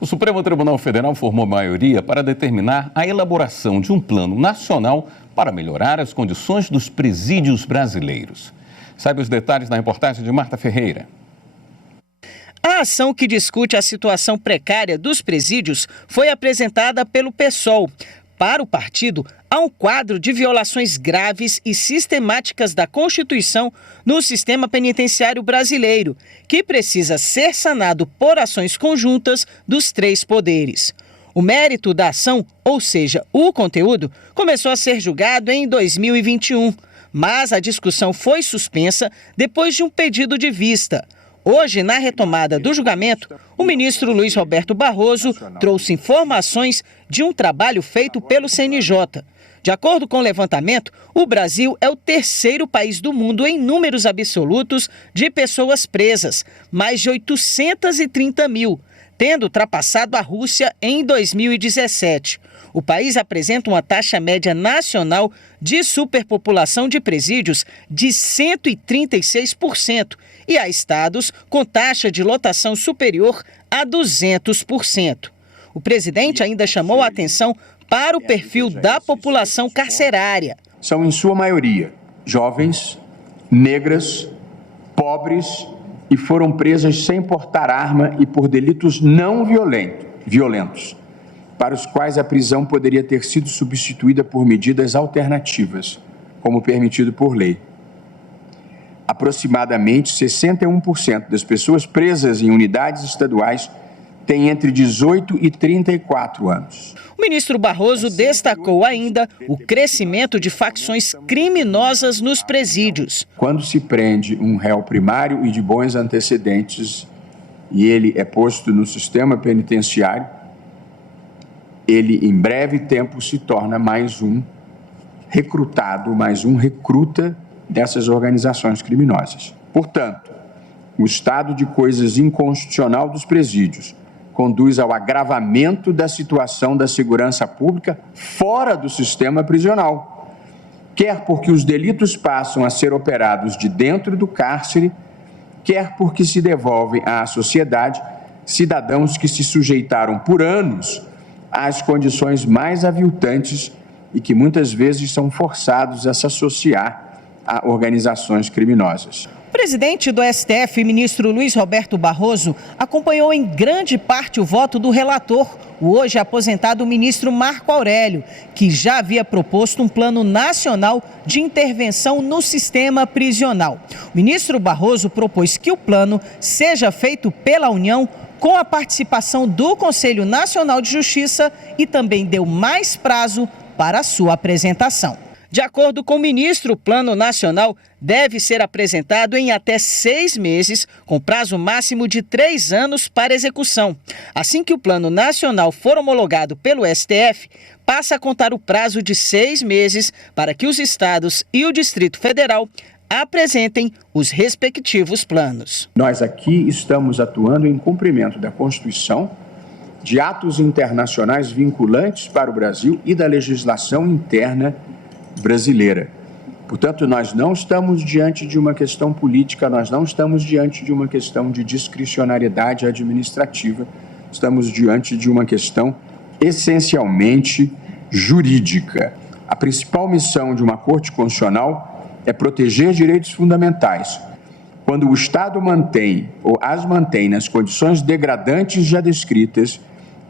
O Supremo Tribunal Federal formou maioria para determinar a elaboração de um plano nacional para melhorar as condições dos presídios brasileiros. Saiba os detalhes na reportagem de Marta Ferreira. A ação que discute a situação precária dos presídios foi apresentada pelo PSOL. Para o partido, há um quadro de violações graves e sistemáticas da Constituição no sistema penitenciário brasileiro, que precisa ser sanado por ações conjuntas dos três poderes. O mérito da ação, ou seja, o conteúdo, começou a ser julgado em 2021, mas a discussão foi suspensa depois de um pedido de vista. Hoje, na retomada do julgamento, o ministro Luiz Roberto Barroso trouxe informações de um trabalho feito pelo CNJ. De acordo com o levantamento, o Brasil é o terceiro país do mundo em números absolutos de pessoas presas, mais de 830 mil, tendo ultrapassado a Rússia em 2017. O país apresenta uma taxa média nacional de superpopulação de presídios de 136% e há estados com taxa de lotação superior a 200%. O presidente ainda chamou a atenção para o perfil da população carcerária. São, em sua maioria, jovens, negras, pobres e foram presas sem portar arma e por delitos não violentos, para os quais a prisão poderia ter sido substituída por medidas alternativas, como permitido por lei. Aproximadamente 61% das pessoas presas em unidades estaduais têm entre 18 e 34 anos. O ministro Barroso destacou ainda o crescimento de facções criminosas nos presídios. Quando se prende um réu primário e de bons antecedentes e ele é posto no sistema penitenciário, ele em breve tempo se torna mais um recrutado, mais um recruta dessas organizações criminosas. Portanto, o estado de coisas inconstitucional dos presídios conduz ao agravamento da situação da segurança pública fora do sistema prisional, quer porque os delitos passam a ser operados de dentro do cárcere, quer porque se devolvem à sociedade cidadãos que se sujeitaram por anos às condições mais aviltantes e que muitas vezes são forçados a se associar a organizações criminosas. O presidente do STF, ministro Luiz Roberto Barroso, acompanhou em grande parte o voto do relator, o hoje aposentado ministro Marco Aurélio, que já havia proposto um plano nacional de intervenção no sistema prisional. O ministro Barroso propôs que o plano seja feito pela União com a participação do Conselho Nacional de Justiça e também deu mais prazo para a sua apresentação. De acordo com o ministro, o Plano Nacional deve ser apresentado em até 6 meses, com prazo máximo de 3 anos para execução. Assim que o Plano Nacional for homologado pelo STF, passa a contar o prazo de 6 meses para que os estados e o Distrito Federal apresentem os respectivos planos. Nós aqui estamos atuando em cumprimento da Constituição, de atos internacionais vinculantes para o Brasil e da legislação interna brasileira. Portanto, nós não estamos diante de uma questão política, nós não estamos diante de uma questão de discricionariedade administrativa, estamos diante de uma questão essencialmente jurídica. A principal missão de uma Corte Constitucional é proteger direitos fundamentais. Quando o Estado mantém ou as mantém nas condições degradantes já descritas,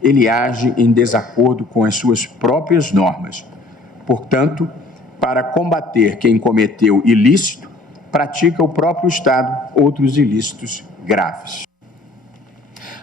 ele age em desacordo com as suas próprias normas. Portanto, para combater quem cometeu ilícito, pratica o próprio Estado outros ilícitos graves.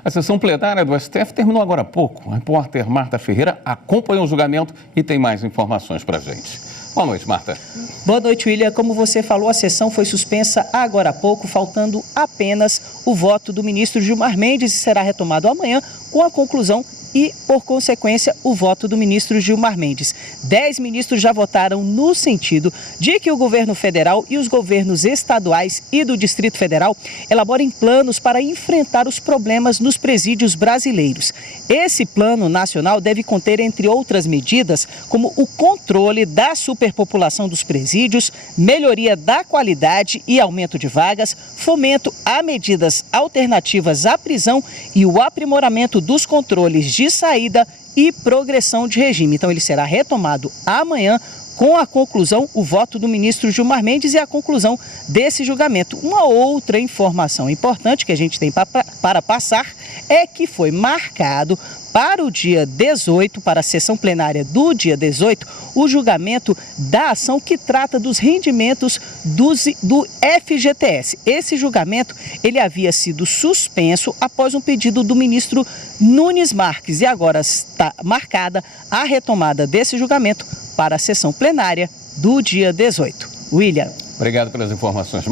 A sessão plenária do STF terminou agora há pouco. A repórter Marta Ferreira acompanhou o julgamento e tem mais informações para a gente. Boa noite, Marta. Boa noite, William. Como você falou, a sessão foi suspensa agora há pouco, faltando apenas o voto do ministro Gilmar Mendes e será retomado amanhã com a conclusão e, por consequência, o voto do ministro Gilmar Mendes. 10 ministros já votaram no sentido de que o governo federal e os governos estaduais e do Distrito Federal elaborem planos para enfrentar os problemas nos presídios brasileiros. Esse plano nacional deve conter, entre outras medidas, como o controle da superpopulação dos presídios, melhoria da qualidade e aumento de vagas, fomento a medidas alternativas à prisão e o aprimoramento dos controles de saída e progressão de regime. Então, ele será retomado amanhã com a conclusão, o voto do ministro Gilmar Mendes e a conclusão desse julgamento. Uma outra informação importante que a gente tem para passar é que foi marcado para o dia 18, para a sessão plenária do dia 18, o julgamento da ação que trata dos rendimentos do FGTS. Esse julgamento ele havia sido suspenso após um pedido do ministro Nunes Marques e agora está marcada a retomada desse julgamento para a sessão plenária do dia 18. William. Obrigado pelas informações, Marta.